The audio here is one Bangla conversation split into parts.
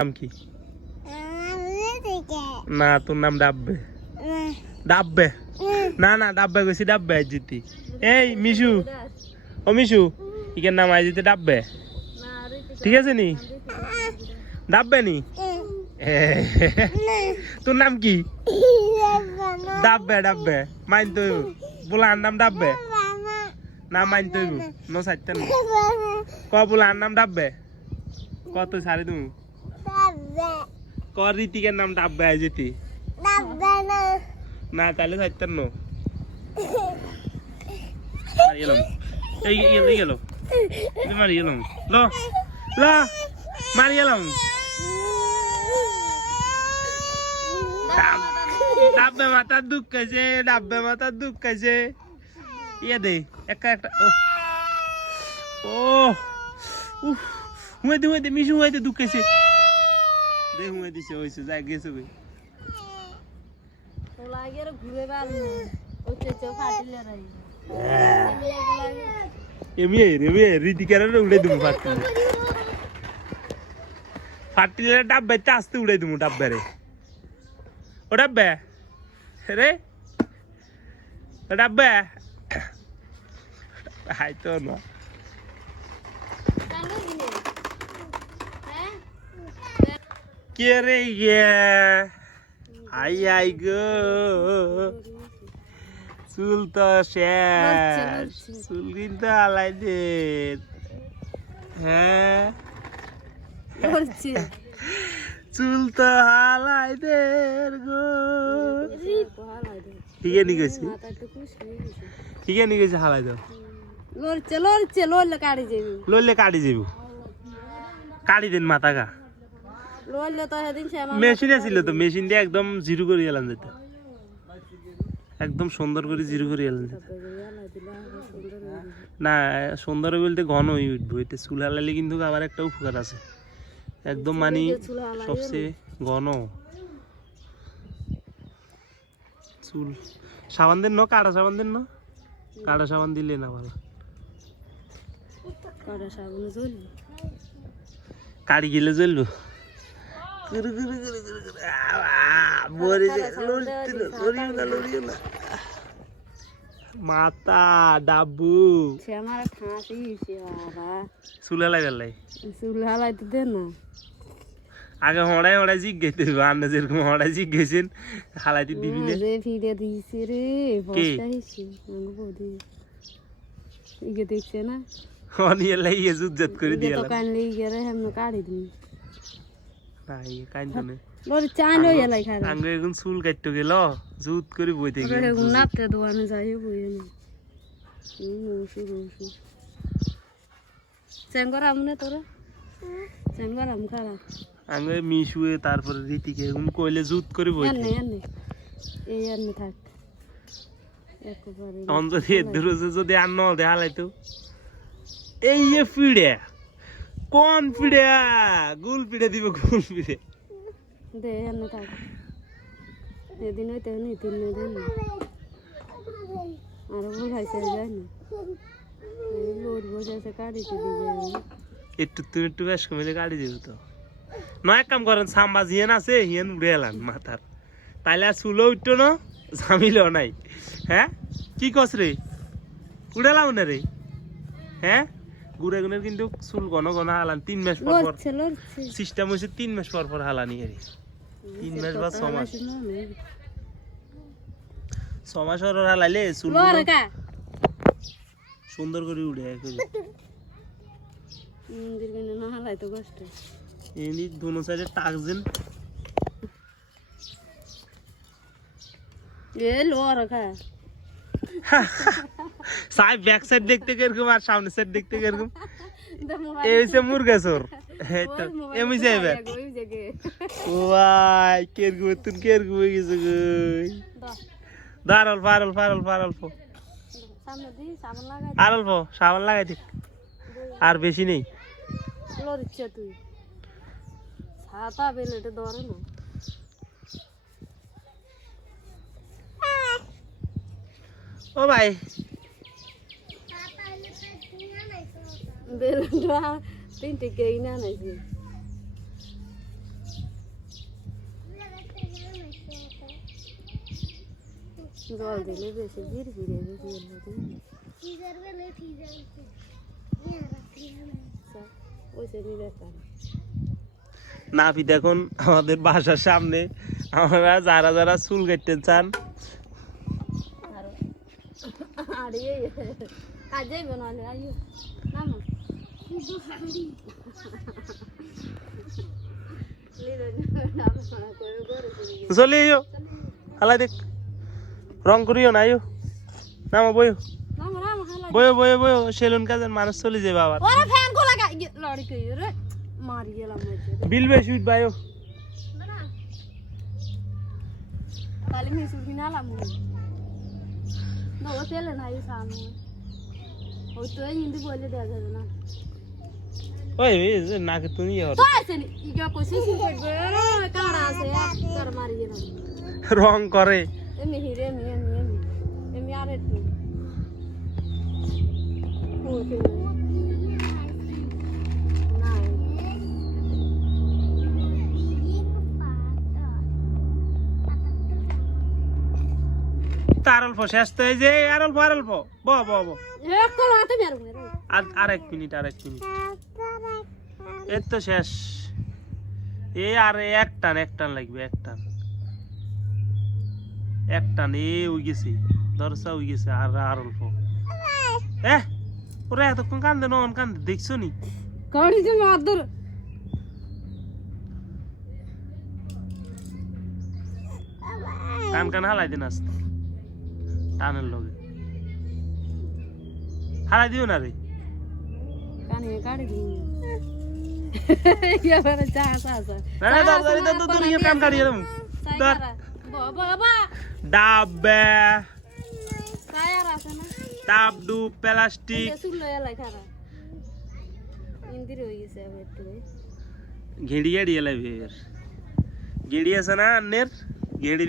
নাম কি? না তোর নাম ডাব্বে। ডাব্বে? না। না ডাব্বে কইছি ডাব্বে আজ জিতি এই মিশু। ও মিশু ইকের নাম আজ জিতে ডাব্বে? ঠিক আছে নি? ডাব্বে নি? তোর নাম কি? ডাব্বে ডাব্বে মাইন তো বুলার নাম ডাব্বে? না মাইন তো নো সাইতেন ক বুলার নাম ডাব্বে? কত সারি তুমি? ক রীতিকের নাম ডাব্বে আজ জিতি না, তাহলে সাইতেন নো। এই গেল। গেল মারি গেলাম ল ল মারি গেলাম ডাব্বে মাথার দুঃখ খাইছে, ডাব্বে মাথার দুঃখ খাইছে। ইয়ে দে, একটা একটা, ও। ও, উফ হুয়ে দে হুয়ে মিশু হুয়ে দে, দুঃখ খাইছে। দে হুয়ে দিছে হইছে যাই গেছে ভাই ঘুরে বেড়ানো ওই চো ফাটিলে রাই এমি এমি রীতিকার উড়ে দেবো ফাটিলে ফাটিলে ডাব্বে আস্তে উড়ে দেবো ডাব্বে রে ও ডাব্বে রে। ডাব্বে হাই তো না। কে রে ইয়ে আই আই গো চুল তো শেষ চুল কিন্তু আলাই দে হ্যাঁ করছি চুল তো হালাই দে গো ঠিকে নি গেছি ঠিকে নি গেছি হালাই দাও লড়ছে লড়ছে লড়লে কাড়ি যাবি লইলে কাটি যাব কাটি দিন মাথা গা লড়লে তো সেদিন সে আমার মেশিন আছিল তো মেশিন দিয়ে একদম জিরো করে গেলাম যেত। একদম সুন্দর করে জিরো করে গেলাম যেত। না সুন্দর বলতে ঘন হয়ে উঠবো এটা চুল হালালে কিন্তু আবার একটা উপকার আছে। একদম মানে সবচেয়ে ঘন। চুল। সাবান দেন ন কাটা সাবান দেন ন? কাটা সাবান দিলে না ভালো। কড়া সাবুন জ্বলবি। কাড়ি গেলে জ্বলবো? গুরু গুরু গুরু গুরু গুরু। মরে যায়। লড়তে লড়িও না, লড়িও না। মাতা ডাবু সে আমার খাসি সে বাবা চুলা লাগালাই চুল হালাইতে দে না আগে হড়াই হড়াই জিজ্ঞেস দেবো আন্না যেরকম হড়াই জিজ্ঞেসেন হালাইতে দিবি না যে ফিরে দিয়েছে রে বস্তা হিসি আমাকে বৌদি ইগে দেখছে না অনিয়ে লাইয়ে জুজ্জাত করে দিয়ে তো কানলে ইগে রে হেমনে কাড়ি দিন না কাইন্দ না চান এলাই খারা আঙ্গে এখন চুল কাটতে গেল জুত করে বইতে ওরে গেল হেগুন নাপতে দোয়ানে যাই বইয়ে না হুম ওষুধ ওষুধ চেঙ্গর আমনে তোরা? চেঙ্গর আম খারা আঙ্গে মিশুয়ে তারপরে রীতিকে এখন কইলে জুত করে বইতে এই থাক। একবারে যদি আর ন হালাইতো এই পিড়ে কোন পিড়ে গুল পিড়ে দিব গুল পিড়ে। দে এনে থাক। এদিন হইতে নি তিন দিন আর ভুল হয়েছে যায় না লোড বসে কাটিতে দিবে একটু তুমি একটু বেশ কমিলে গাড়ি দেবো তো নয় এক কাম করেন সাম্বা জিয়েন আছে হিয়েন উড়ে এলাম মাথার। তাইলে আর চুলো উঠতো না ঝামিলেও নাই। হ্যাঁ? কি কস রে? উড়েলাম না রে? হ্যাঁ? গুড়ে গুনের কিন্তু চুল ঘন ঘন হালান। তিন মাস পর পর সিস্টেম হয়েছে তিন মাস পর পর হালানি আরে তিন মাস বা ছ মাস। ছ মাস পর হালাইলে চুল সুন্দর করে এক করে। এমনি দোনো সাইডে টাকছেন এ লড় কা সাই ব্যাক সাইড দেখতে কীরকম আর সামনে সাইড দেখতে কীরকম? এই মুরগা চোর। এমনি ওয়াই কীরকম তুই কীরকম হয়ে গেছে গই দাঁড় অল্প আর অল্প আর অল্প আর অল্প। আর অল্প সাবান লাগাই দিক আর বেশি নেই। তুই। ছাতা বেলেটে ধরে না। ও ভাই। বেলুনটা তিনটে কেই না জল দিলে বেশি ধীর ধীরে নাপি দেখুন আমাদের বাসার সামনে। আমরা যারা যারা চুল কাটতে চান আর এই কাজে বানালে আইও নামো। চলে আইও। হালাই দেখ। রং করিও না আইও। নামো বইও। বইও বইও বইও। সেলুন কাজের মানুষ চলে যাবে আবার মধ্যে বিল বেশি উঠবাইও তাহলে মিশু কিনালাম ওই এই যে নাকে তুমি ইয়ে তো আছে নি ইগা কোশিশ করবে কাড়া আছে কর মারি গেলাম রং করে এমনি আর একটু তার অল্প শেষ তো এই যে আর অল্প আর অল্প। ব ব ব। আর আর এক মিনিট আর এক মিনিট। এই তো শেষ। এই আর এক টান এক টান লাগবে এক টান। এক টান এ উই গেছে। দরসা উই গেছে আর আর অল্প। এ ওরা এতক্ষণ কান্দে নন কান্দে দেখছ নি? কাড়ি কান কান হালাই দিন আসতে টানের লগে। হালাই দিও না রে। কানে কাড়ি দি প্লাস্টিক। গেছে আবার একটু। ঘেড়ি আছে না আন্নের?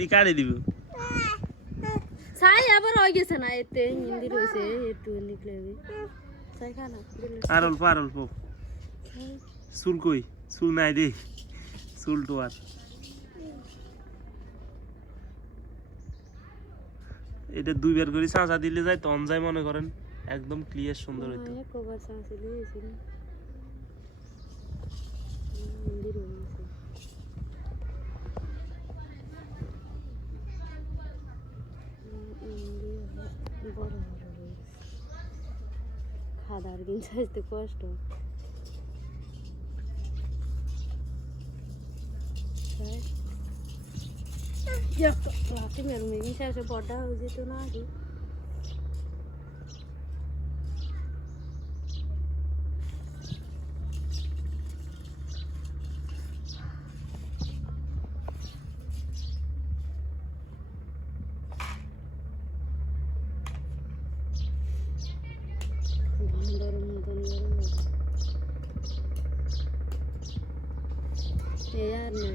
দি কাড়ি দিব। সাই আবার হয়ে গেছে না এতে ইন্দির হয়েছে একটু নিকলে সাই খানা আর অল্প আর অল্প। চুল কই? চুল নাই দে। চুল তো আর। এটা দুইবার করে চাঁচা দিলে যায় তন যায় মনে করেন একদম ক্লিয়ার সুন্দর হইতো। কবার সাঁসে দিয়েছিল খাদার দিন সাজতে কষ্ট রাতে মেরু মেঘি শেষে বড়া হয়ে যেত না আগে। আর নাই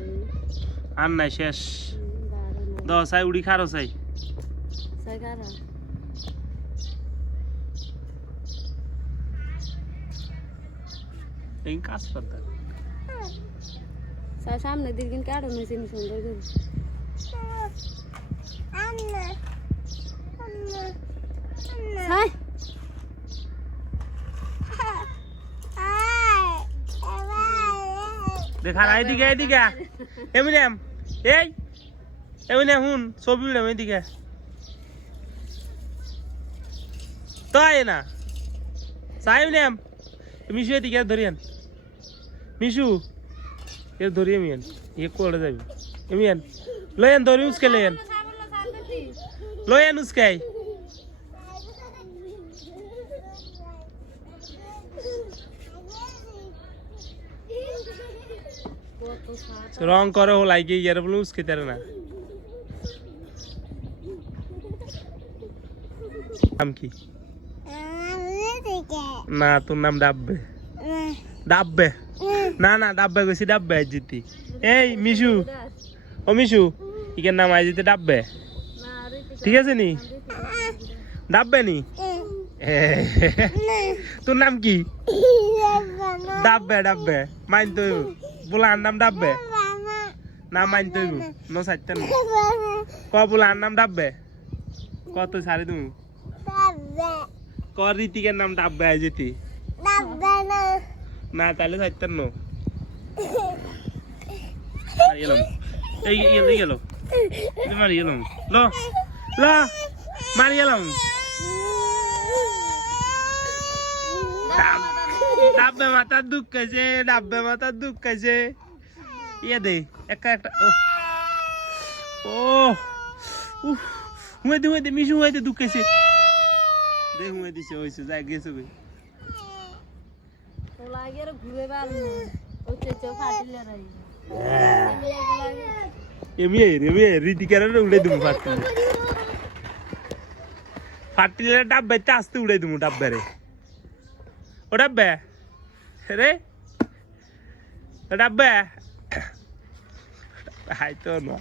আর নাই শেষ বারো নাই দ চাই উড়ি খারো চাই সাগারা এই কাজ করতে সাই সামনে দিন কারও মেশিন সুন্দর করে সাই দেখা না এদিকে এদিকে এমনিম এই এমনিম হুন ছবি উড়াম এদিকে তো আয় না চাই এমনিম মিশু এদিকে ধরিয়ান মিশু এ ধরিয়ে মিয়ান ইয়ে করে যাবি এমিয়ান লয়ান ধরি উসকে লয়ান লয়ান সাত রং করে হো লাইকে ইয়ার বলে উসকে তারে না। নাম কি? না তোর নাম ডাব্বে। ডাব্বে? না না ডাব্বে গেছি ডাব্বে আজ জিতি এই মিশু। ও মিশু ইকের নাম আজ জিতে ডাব্বে। ঠিক আছে নি? ডাব্বে নি? তোর নাম কি? ডাব্বে ডাব্বে মাইন তো বুলার নাম ডাব্বে? না, মাইন তো নো সাইতে না। ক বুলার নাম ডাব্বে? কত সারে তুমি কর রীতিকের নাম ডাব্বে আয় যেতে? না তাহলে থাকতেন না। এই গেল গেল মারি গেলাম। ল ল, মারি গেলাম। ডাব্বে মাথার দুঃখ আছে ডাব্বে মাথার দুঃখ আছে ইয়ে দে একটা একটা ও। উফ হুয়ে দে হুয়ে দে মিশু হুয়ে দে দুঃখ আছে দে হুয়ে দিছে হয়েছে যাই গেছে বে। ওলা আগে ঘুরে বেড়াল ফাটিলে রাই এমি এমি রীতিকার উড়ে দিমু ফাটিলে ফাটিলে ডাব্বে আস্তে উড়ে দিমু ডাব্বে রে ও ডাব্বে? রে? ডাব্বে হাই তো না।